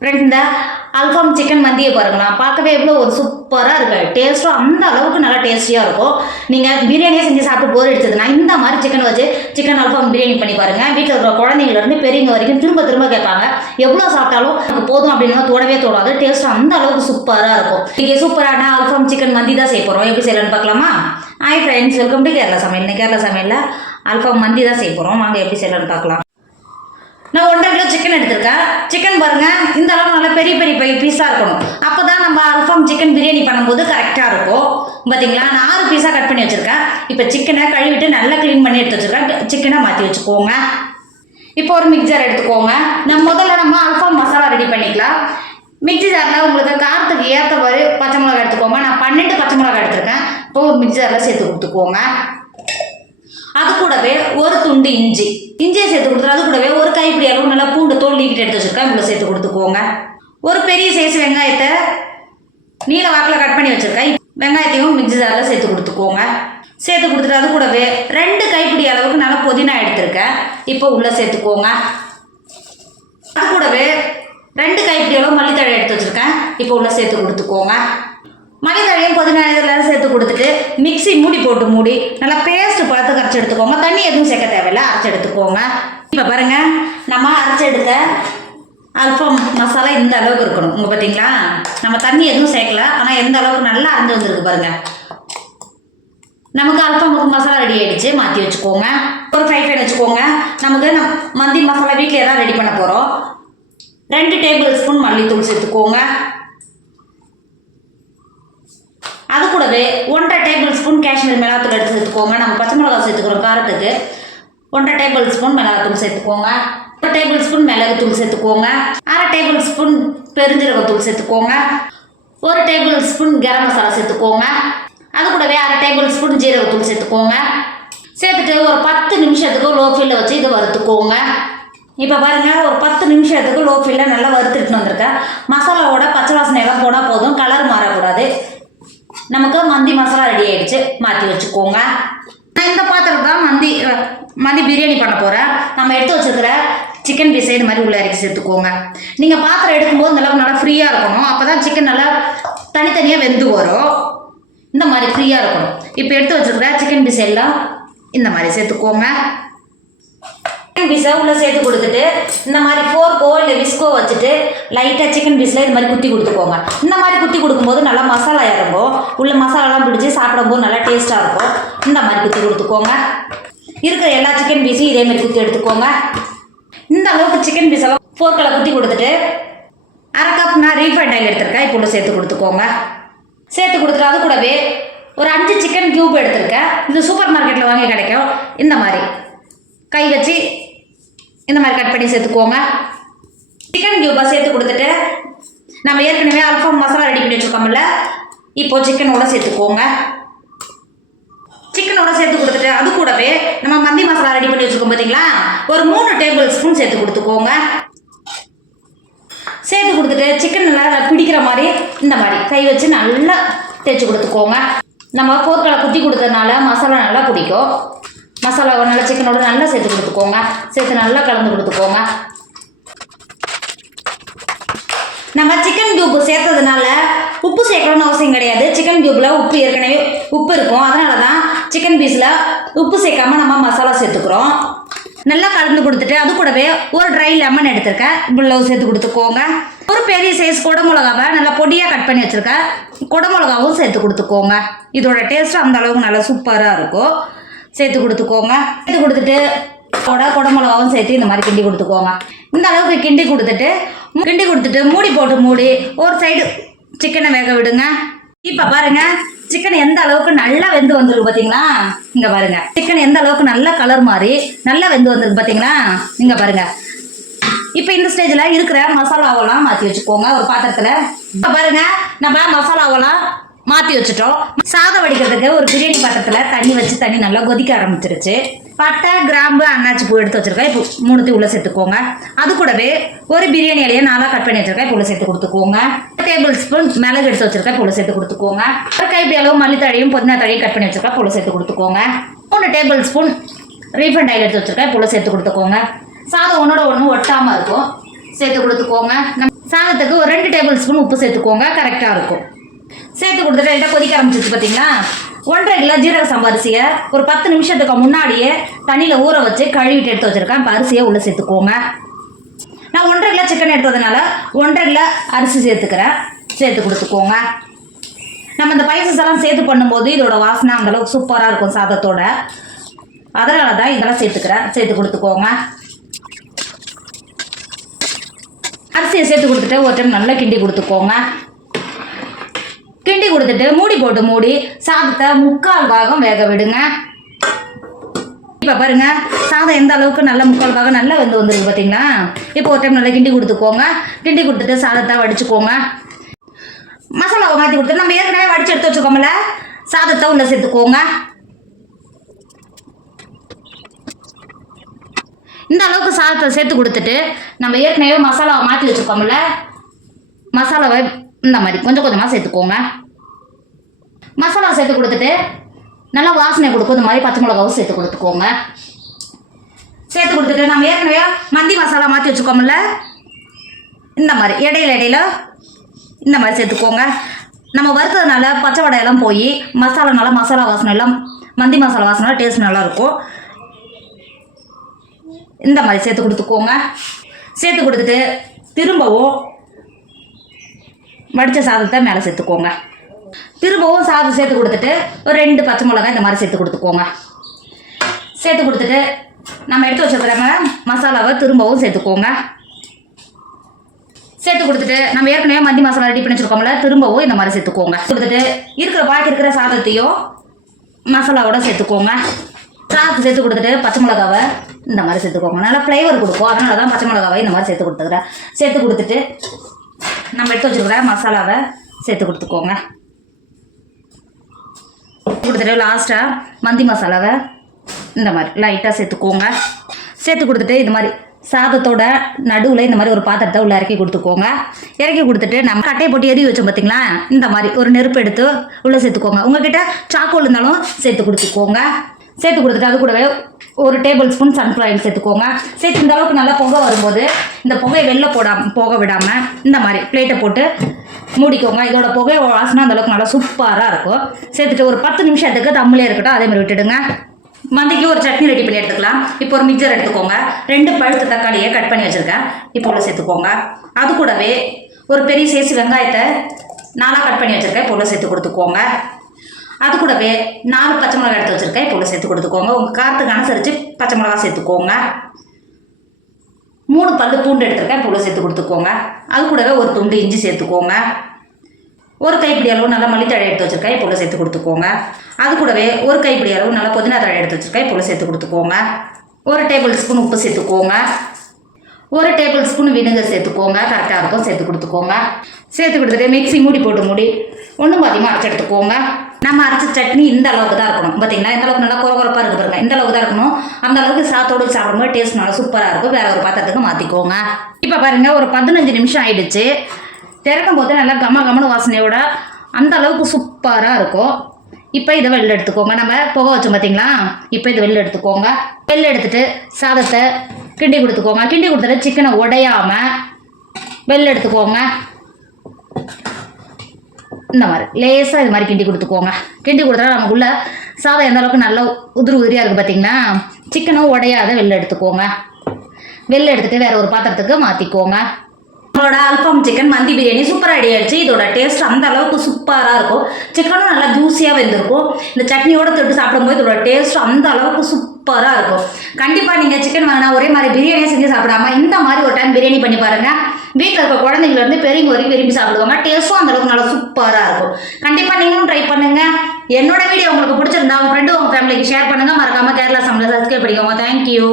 Friend இந்த Alfaham chicken மந்தியை பாருங்களா பார்க்கவே எவ்வளோ ஒரு சூப்பராக இருக்குது டேஸ்ட்டும் அந்த அளவுக்கு நல்லா டேஸ்டியாக இருக்கும். நீங்கள் பிரியாணியே செஞ்சு சாப்பிட்டு போர் அடிச்சதுன்னா இந்த மாதிரி சிக்கன் வச்சு சிக்கன் அல்ஃபாம் பிரியாணி பண்ணி பாருங்கள் வீட்டில் இருக்கிற குழந்தைங்கலேருந்து பெரியவங்க வரைக்கும் திரும்ப திரும்ப கேட்பாங்க. எவ்வளோ சாப்பிட்டாலும் நமக்கு போதும் அப்படின்னா தோடவே தோடாது டேஸ்ட் அந்த அளவுக்கு சூப்பராக இருக்கும். இங்கே சூப்பரான அல்ஃபாம் சிக்கன் மந்தி தான் செய்ய போகிறோம் எப்படி செய்யலான்னு பார்க்கலாமா? Hi friends welcome to Kerala சமையல். கேரளா சமையலில் அல்ஃபாம் மந்தி தான் செய்ய போகிறோம் வாங்க எப்படி செய்யலான்னு பார்க்கலாம். நான் ஒன்றரை கிலோ சிக்கன் எடுத்திருக்கேன். சிக்கன் பாருங்கள் இந்த அளவு நல்லா பெரிய பெரிய பெரிய பீஸாக இருக்கணும். அப்போ தான் நம்ம அல்ஃபாம் சிக்கன் பிரியாணி பண்ணும்போது கரெக்டாக இருக்கும். பார்த்தீங்களா நான் ஆறு பீஸாக கட் பண்ணி வச்சுருக்கேன். இப்போ சிக்கனை கழுவிட்டு நல்லா க்ளீன் பண்ணி எடுத்து வச்சுருக்கேன். சிக்கனை மாற்றி வச்சுக்கோங்க. இப்போ ஒரு மிக்சர் எடுத்துக்கோங்க. நம்ம முதல்ல நம்ம அல்ஃபாம் மசாலா ரெடி பண்ணிக்கலாம். மிக்சி ஜாரில் உங்களுக்கு காரத்துக்கு ஏற்ற மாதிரி பச்சை மிளகா எடுத்துக்கோங்க. நான் பன்னெண்டு பச்சை மிளகா எடுத்துருக்கேன். இப்போ ஒரு மிக்சரில் சேர்த்து கொடுத்துக்கோங்க. அது கூடவே ஒரு துண்டு இஞ்சி. இஞ்சியை சேர்த்து கொடுத்துரு அது கூடவே ஒரு கைப்பிடி அளவு நல்லா பூண்டு தோல் நீக்கிட்டு எடுத்து வச்சிருக்கேன். இவ்வளோ சேர்த்து கொடுத்துக்கோங்க. ஒரு பெரிய சைஸ் வெங்காயத்தை நீல வாக்கில் கட் பண்ணி வச்சிருக்கேன். வெங்காயத்தையும் மிக்ஸி ஜாரில் சேர்த்து கொடுத்துக்கோங்க. சேர்த்து கொடுத்துட்டு அது கூடவே ரெண்டு கைப்பிடி அளவுக்கு நல்லா புதினா எடுத்திருக்கேன். இப்போ உள்ளே சேர்த்துக்கோங்க. அது கூடவே ரெண்டு கைப்பிடி அளவு மல்லித்தழை எடுத்து வச்சுருக்கேன். இப்போ உள்ளே சேர்த்து கொடுத்துக்கோங்க. மல்லித்தழையும் புதினா இதெல்லாம் சேர்த்து கொடுத்துட்டு மிக்சி மூடி போட்டு மூடி நல்லா பேஸ்ட் பார்த்து கரைச்சி எடுத்துக்கோங்க. தண்ணி எதுவும் சேர்க்க தேவையில்ல அரைச்சி எடுத்துக்கோங்க. இப்போ பாருங்க நம்ம அரைச்சி எடுத்த அல்ஃபம் மசாலா இந்த அளவுக்கு இருக்கணும். உங்க பார்த்தீங்களா நம்ம தண்ணி எதுவும் சேர்க்கல ஆனால் எந்த அளவுக்கு நல்லா அரைஞ்சு வந்திருக்கு பாருங்க. நமக்கு அல்ஃபமுக்கு மசாலா ரெடி ஆகிடுச்சு மாற்றி வச்சுக்கோங்க. ஒரு ஃப்ரை பேன் வச்சுக்கோங்க. நமக்கு நம் மந்தி மசாலா வீட்டில் தான் ரெடி பண்ண போகிறோம் ரெண்டு டேபிள் ஸ்பூன் மல்லித்தூள் சேர்த்துக்கோங்க அது கூடவே ஒன்றரை டேபிள் ஸ்பூன் காஷ்மீர் மிளகாத்தூள் எடுத்து சேர்த்துக்கோங்க. நம்ம பச்சை மிளகா சேர்த்துக்கிறோம் காரத்துக்கு. ஒன்றரை டேபிள் ஸ்பூன் மிளகாத்தூள் சேர்த்துக்கோங்க. ஒரு டேபிள் ஸ்பூன் மிளகுத்தூள் சேர்த்துக்கோங்க. அரை டேபிள் ஸ்பூன் பெருஞ்சீரகத்தூள் சேர்த்துக்கோங்க. ஒரு டேபிள் ஸ்பூன் கரம் மசாலா சேர்த்துக்கோங்க. அது கூடவே அரை டேபிள் ஸ்பூன் ஜீரகத்தூள் சேர்த்துக்கோங்க. சேர்த்துட்டு ஒரு பத்து நிமிஷத்துக்கு லோ ஃபில்ல வச்சு இதை வறுத்துக்கோங்க. இப்போ பாருங்கள் ஒரு பத்து நிமிஷத்துக்கு லோ ஃபில்ல நல்லா வறுத்துட்டு வந்திருக்கேன் மசாலாவோட பச்சை வாசனை எல்லாம் போனால் போதும் கலர் மாறக்கூடாது. நமக்கு மந்தி மசாலா ரெடி ஆயிடுச்சு. மாற்றி வச்சுக்கோங்க. நான் இந்த பாத்திரத்தை தான் மந்தி மந்தி பிரியாணி பண்ண போகிறேன் நம்ம எடுத்து வச்சிருக்கிற சிக்கன் பீஸை இது மாதிரி உள்ள இறக்கி சேர்த்துக்கோங்க. நீங்கள் பாத்திரம் எடுக்கும்போது இந்த அளவுக்கு நல்லா ஃப்ரீயாக இருக்கணும். அப்போ தான் சிக்கன் நல்லா தனித்தனியாக வெந்து வரும். இந்த மாதிரி ஃப்ரீயாக இருக்கணும். இப்போ எடுத்து வச்சிருக்கிற சிக்கன் பீஸ் எல்லாம் இந்த மாதிரி சேர்த்துக்கோங்க. சிக்கன் பீஸை உள்ளே சேர்த்து கொடுத்துட்டு இந்த மாதிரி ஃபோர்க்கோ இல்லை விஸ்கோ வச்சுட்டு லைட்டாக சிக்கன் பீஸில் இந்த மாதிரி குத்தி கொடுத்துக்கோங்க. இந்த மாதிரி குத்தி கொடுக்கும்போது நல்லா மசாலா இறங்கும். உள்ள மசாலாலாம் பிடிச்சி சாப்பிடும்போது நல்லா டேஸ்ட்டாக இருக்கும். இந்த மாதிரி குத்தி கொடுத்துக்கோங்க. இருக்கிற எல்லா சிக்கன் பீஸையும் இதே மாதிரி குத்தி எடுத்துக்கோங்க. இந்த அளவுக்கு சிக்கன் பீஸெல்லாம் ஃபோர்க்கில் குத்தி கொடுத்துட்டு அரை கப் நான் ரீஃபைண்ட் ஆயில் எடுத்திருக்கேன். இப்போ உள்ள சேர்த்து கொடுத்துக்கோங்க. சேர்த்து கொடுத்துட்டு அது கூடவே ஒரு அஞ்சு சிக்கன் கியூப் எடுத்திருக்கேன். இது சூப்பர் மார்க்கெட்டில் வாங்கி கிடைக்கும். இந்த மாதிரி. கை வச்சு இந்த மாதிரி கட் பண்ணி சேர்த்துக்கோங்க சிக்கன் கியூபா சேர்த்து கொடுத்துட்டு நம்ம ஏற்கனவே அல்ஃபாம் மசாலா ரெடி பண்ணி வச்சுருக்கோம்ல இப்போது சிக்கனோட சேர்த்துக்கோங்க சிக்கனோட சேர்த்து கொடுத்துட்டு அது கூடவே நம்ம மந்தி மசாலா ரெடி பண்ணி வச்சுருக்கோம் பார்த்தீங்களா ஒரு மூணு டேபிள் ஸ்பூன் சேர்த்து கொடுத்துக்கோங்க சேர்த்து கொடுத்துட்டு சிக்கன் நல்லா பிடிக்கிற மாதிரி இந்த மாதிரி கை வச்சு நல்லா தேய்ச்சி கொடுத்துக்கோங்க நம்ம போர்க்களை குத்தி கொடுத்ததுனால மசாலா நல்லா பிடிக்கும். மசாலாவை நல்லா சிக்கனோட நல்லா சேர்த்து கொடுத்துக்கோங்க. சேர்த்து நல்லா கலந்து கொடுத்துக்கோங்க. நம்ம சிக்கன் கியூப் சேர்த்ததுனால உப்பு சேர்க்கணும்னு அவசியம் கிடையாது. சிக்கன் கியூப்பில் உப்பு ஏற்கனவே உப்பு இருக்கும். அதனால தான் சிக்கன் பீஸில் உப்பு சேர்க்காம நம்ம மசாலா சேர்த்துக்கிறோம். நல்லா கலந்து கொடுத்துட்டு அது கூடவே ஒரு ட்ரை லெமன் எடுத்திருக்கேன். இவ்வளவு சேர்த்து கொடுத்துக்கோங்க. ஒரு பெரிய சைஸ் குடமிளகாவை நல்லா பொடியாக கட் பண்ணி வச்சுருக்கேன். குடமிளகாவும் சேர்த்து கொடுத்துக்கோங்க. இதோட டேஸ்ட் அந்த அளவுக்கு நல்லா சூப்பராக இருக்கும். சேர்த்து கொடுத்துக்கோங்க. சேர்த்து கொடுத்துட்டு கூட குடமிளகாவும் சேர்த்து இந்த மாதிரி கிண்டி கொடுத்துக்கோங்க. இந்த அளவுக்கு கிண்டி கொடுத்துட்டு கிண்டி கொடுத்துட்டு மூடி போட்டு மூடி ஒரு சைடு சிக்கனை வேக விடுங்க. இப்போ பாருங்க சிக்கன் எந்த அளவுக்கு நல்லா வெந்து வந்திருக்கு பார்த்தீங்களா இங்கே பாருங்க. சிக்கன் எந்த அளவுக்கு நல்ல கலர் மாதிரி நல்லா வெந்து வந்திருக்கு பார்த்தீங்களா இங்கே பாருங்க. இப்போ இந்த ஸ்டேஜில் இருக்கிற மசாலாவெல்லாம் மாற்றி வச்சுக்கோங்க ஒரு பாத்திரத்தில். இப்போ பாருங்க நம்ம மசாலாவெல்லாம் மாற்றி வச்சுட்டோம். சாதம் வடிக்கிறதுக்கு ஒரு பிரியாணி பாத்திரத்தில் தண்ணி வச்சு தண்ணி நல்லா கொதிக்க ஆரம்பிச்சிருச்சு. பட்டை கிராம்பு அன்னாச்சி பூ எடுத்து வச்சிருக்கேன். இப்போ மூணுத்தையும் உள்ளே சேர்த்துக்கோங்க. அது கூடவே ஒரு பிரியாணி இலையை நாளாக கட் பண்ணி வச்சிருக்கேன். இப்போ உள்ள சேர்த்து கொடுத்துக்கோங்க. டேபிள் ஸ்பூன் மிளகு எடுத்து வச்சிருக்கேன். இப்போ உள்ள சேர்த்து கொடுத்துக்கோங்க. ஒரு கைப்பிடி அளவு மல்லித்தழையும் புதினா தழையும் கட் பண்ணி வச்சிருக்கேன். இப்போ சேர்த்து கொடுத்துக்கோங்க. மூணு டேபிள் ஸ்பூன் ரீஃபண்ட் ஆயில் எடுத்து வச்சிருக்கேன். இப்போ சேர்த்து கொடுத்துக்கோங்க. சாதம் ஒன்றோட ஒன்று ஒட்டாமல் இருக்கும். சேர்த்து கொடுத்துக்கோங்க. நம்ம சாதத்துக்கு ஒரு ரெண்டு டேபிள் ஸ்பூன் உப்பு சேர்த்துக்கோங்க. கரெக்டாக இருக்கும். சேர்த்து கொடுத்துட்டு லைட்டாக கொதிக்க ஆரம்பிச்சிச்சு பார்த்தீங்களா ஒன்றரை கிலோ ஜீரக சம்பா அரிசியை ஒரு பத்து நிமிஷத்துக்கு முன்னாடியே தண்ணியில் ஊற வச்சு கழுவிட்டு எடுத்து வச்சுருக்கேன். இப்போ அரிசியை உள்ளே சேர்த்துக்கோங்க நான் ஒன்றரை கிலோ சிக்கன் எடுத்ததுனால ஒன்றரை கிலோ அரிசி சேர்த்துக்கிறேன். சேர்த்து கொடுத்துக்கோங்க நம்ம இந்த பைசஸ் எல்லாம் சேர்த்து பண்ணும்போது இதோட வாசனை அந்தளவுக்கு சூப்பராக இருக்கும் சாதத்தோட. அதனால தான் இதெல்லாம் சேர்த்துக்கிறேன். சேர்த்து கொடுத்துக்கோங்க அரிசியை சேர்த்து கொடுத்துட்டு ஒரு டைம் நல்லா கிண்டி கொடுத்துக்கோங்க கிண்டி கொடுத்துட்டு மூடி போட்டு மூடி சாதத்தை முக்கால் பாகம் வேக விடுங்க. இப்போ பாருங்க சாதம் எந்த அளவுக்கு நல்ல முக்கால் பாகம் நல்லா வெந்து வந்துருக்கு பார்த்தீங்களா இப்போ ஒரு டைம் நல்லா கிண்டி கொடுத்துக்கோங்க. கிண்டி கொடுத்துட்டு சாதத்தை வடிச்சுக்கோங்க. மசாலாவை மாற்றி கொடுத்து நம்ம ஏற்கனவே வடிச்சு எடுத்து வச்சுக்கோமல சாதத்தை உள்ள சேர்த்துக்கோங்க. இந்த அளவுக்கு சாதத்தை சேர்த்து கொடுத்துட்டு நம்ம ஏற்கனவே மசாலாவை மாற்றி வச்சுருக்கோம்ல மசாலாவை இந்த மாதிரி கொஞ்சம் கொஞ்சமாக சேர்த்துக்கோங்க. மசாலா சேர்த்து கொடுத்துட்டு நல்லா வாசனை கொடுக்கும். இந்த மாதிரி பச்சை மிளகாவும் சேர்த்து கொடுத்துக்கோங்க. சேர்த்து கொடுத்துட்டு நம்ம ஏற்கனவே மந்தி மசாலா மாற்றி வச்சுக்கோமில்ல இந்த மாதிரி இடையில இடையில இந்த மாதிரி சேர்த்துக்கோங்க. நம்ம வறுத்ததுனால பச்சை வடையெல்லாம் போய் மசாலா நல்லா மசாலா வாசனை எல்லாம் மந்தி மசாலா வாசனை டேஸ்ட் நல்லாயிருக்கும் இந்த மாதிரி சேர்த்து கொடுத்துக்கோங்க. சேர்த்து கொடுத்துட்டு திரும்பவும் வடித்த சாதத்தை மேலே சேர்த்துக்கோங்க. திரும்பவும் சாதம் சேர்த்து கொடுத்துட்டு ஒரு ரெண்டு பச்சை மிளகாய் இந்த மாதிரி சேர்த்து கொடுத்துக்கோங்க. சேர்த்து கொடுத்துட்டு நம்ம எடுத்து வச்சிருக்கிற மசாலாவை திரும்பவும் சேர்த்துக்கோங்க. சேர்த்து கொடுத்துட்டு நம்ம ஏற்கனவே மந்தி மசாலா ரெடி பண்ணி வச்சுருக்கோம்ல திரும்பவும் இந்த மாதிரி சேர்த்துக்கோங்க. கொடுத்துட்டு இருக்கிற பாக்கி இருக்கிற சாதத்தையும் மசாலாவோட சேர்த்துக்கோங்க. சாதத்தை சேர்த்து கொடுத்துட்டு பச்சை மிளகாவை இந்த மாதிரி சேர்த்துக்கோங்க. நல்லா ஃப்ளேவர் கொடுக்கும். அதனால தான் பச்சை மிளகாவை இந்த மாதிரி சேர்த்து கொடுத்துக்கிறேன். சேர்த்து கொடுத்துட்டு நம்ம எடுத்து வச்சுருக்கிற மசாலாவை சேர்த்து கொடுத்துக்கோங்க. கொடுத்துட்டு லாஸ்ட்டாக மந்தி மசாலாவை இந்த மாதிரி லைட்டாக சேர்த்துக்கோங்க. சேர்த்து கொடுத்துட்டு இது மாதிரி சாதத்தோட நடுவில் இந்த மாதிரி ஒரு பாத்திரத்தை உள்ள இறக்கி கொடுத்துக்கோங்க. இறக்கி கொடுத்துட்டு நம்ம கட்டையை போட்டு எரிய வச்சோம் பார்த்தீங்களா இந்த மாதிரி ஒரு நெருப்பு எடுத்து உள்ளே சேர்த்துக்கோங்க. உங்ககிட்ட சாக்கோல் இருந்தாலும் சேர்த்து கொடுத்துக்கோங்க. சேர்த்து கொடுத்துட்டு அது கூடவே ஒரு டேபிள் ஸ்பூன் சன்ஃப்ளவர் ஆயில் சேர்த்துக்கோங்க. சேர்த்து இந்த அளவுக்கு நல்லா புகை வரும்போது இந்த புகையை வெளில போடாம போக விடாமல் இந்த மாதிரி பிளேட்டை போட்டு மூடிக்கோங்க. இதோட புகையை வாசனை அந்த அளவுக்கு நல்லா சூப்பராக இருக்கும். சேர்த்துட்டு ஒரு பத்து நிமிஷத்துக்கு தம்மிலே இருக்கட்டும் அதே மாதிரி விட்டுடுங்க. மந்திக்கு ஒரு சட்னி ரெடி பண்ணி எடுத்துக்கலாம். இப்போ ஒரு மிக்சர் எடுத்துக்கோங்க. ரெண்டு பழுத்த தக்காளியை கட் பண்ணி வச்சுருக்கேன். இப்போ உள்ள சேர்த்துக்கோங்க. அது கூடவே ஒரு பெரிய சேசி வெங்காயத்தை நாலாக கட் பண்ணி வச்சுருக்கேன். இப்போ உள்ள சேர்த்து கொடுத்துக்கோங்க. அது கூடவே நாலு பச்சை மிளகாய் எடுத்து வச்சுருக்கேன். இப்போ உள்ள சேர்த்து கொடுத்துக்கோங்க. உங்கள் காரத்துக்கு அனுசரித்து பச்சை மிளகா சேர்த்துக்கோங்க. மூணு பல்லு பூண்டு எடுத்துருக்கேன். இப்போ உள்ள சேர்த்து கொடுத்துக்கோங்க. அது கூடவே ஒரு துண்டு இஞ்சி சேர்த்துக்கோங்க. ஒரு கைப்பிடி அளவு நல்லா மல்லித்தழை எடுத்து வச்சுருக்கேன். இப்போ உள்ள சேர்த்து கொடுத்துக்கோங்க. அது கூடவே ஒரு கைப்பிடி அளவு நல்லா புதினா தழை எடுத்து வச்சுருக்கேன். இப்போ உள்ள சேர்த்து கொடுத்துக்கோங்க. ஒரு டேபிள் ஸ்பூன் உப்பு சேர்த்துக்கோங்க. ஒரு டேபிள் ஸ்பூன் வினிகர் சேர்த்துக்கோங்க. கரெக்டாக இருக்கும். சேர்த்து கொடுத்துக்கோங்க. சேர்த்து கொடுத்துட்டு மிக்ஸி மூடி போட்டு மூடி. ஒன்றும் பாதியமாக அரைச்சி எடுத்துக்கோங்க. நம்ம அரைச்ச சட்னி இந்த அளவுக்கு தான் இருக்கணும். பார்த்தீங்களா இந்த அளவுக்கு நல்லா குறகுறப்பாக இருக்கு பாருங்க. இந்த அளவுக்கு தான் இருக்கணும். அந்த அளவுக்கு சாத்தோடு சாப்பிடும்போது டேஸ்ட் நல்லா சூப்பராக இருக்கும். வேற ஒரு பாத்திரத்துக்கு மாற்றிக்கோங்க இப்போ பாருங்கள் ஒரு பதினஞ்சு நிமிஷம் ஆயிடுச்சு. திறக்கும் போது நல்லா கம கமனு வாசனையோட அந்த அளவுக்கு சூப்பராக இருக்கும். இப்போ இதை வெளில எடுத்துக்கோங்க. நம்ம புகை வச்சோம் பார்த்தீங்களா இப்போ இதை வெளில எடுத்துக்கோங்க. வெளில எடுத்துட்டு சாதத்தை கிண்டி கொடுத்துக்கோங்க. கிண்டி கொடுத்துட்டு சிக்கனை உடையாம வெளில எடுத்துக்கோங்க. இந்த மாதிரி லேசாக இது மாதிரி கிண்டி கொடுத்துக்கோங்க கிண்டி கொடுத்தா நமக்குள்ள சாதம் எந்த அளவுக்கு நல்லா உதிரி உதிரியாக இருக்குது பார்த்தீங்கன்னா சிக்கனும் உடையாத வெளில எடுத்துக்கோங்க வெளில எடுத்துட்டு வேறு ஒரு பாத்திரத்துக்கு மாற்றிக்கோங்க நம்மளோட அல்ஃபாம் சிக்கன் மந்தி பிரியாணி சூப்பராக ரெடி ஆயிடுச்சு. இதோட டேஸ்ட் அந்த அளவுக்கு சூப்பராக இருக்கும். சிக்கனும் நல்லா ஜூஸியாக வெந்திருக்கும். இந்த சட்னியோட தொட்டு சாப்பிடும்போது இதோட டேஸ்ட் அந்த அளவுக்கு சூப்பராக இருக்கும். கண்டிப்பாக நீங்கள் சிக்கன் வாங்கினா ஒரே மாதிரி பிரியாணியை செஞ்சு சாப்பிடாம இந்த மாதிரி ஒரு டைம் பிரியாணி பண்ணி பாருங்கள் வீட்டில் இருக்க குழந்தைங்கள வந்து பெரியவங்க வரைக்கும் விரும்பி சாப்பிடுவாங்க. டேஸ்ட்டும் அந்த அளவுக்கு நல்லா சூப்பராக இருக்கும். கண்டிப்பாக நீங்களும் ட்ரை பண்ணுங்கள் என்னோட வீடியோ உங்களுக்கு பிடிச்சிருந்தா உங்கள் ஃப்ரெண்டு உங்கள் ஃபேமிலிக்கு ஷேர் பண்ணுங்கள் மறக்காமல் கேரளா சம்பளம் சப்ஸ்கிரைப் பண்ணிக்கோங்க. தேங்க்யூ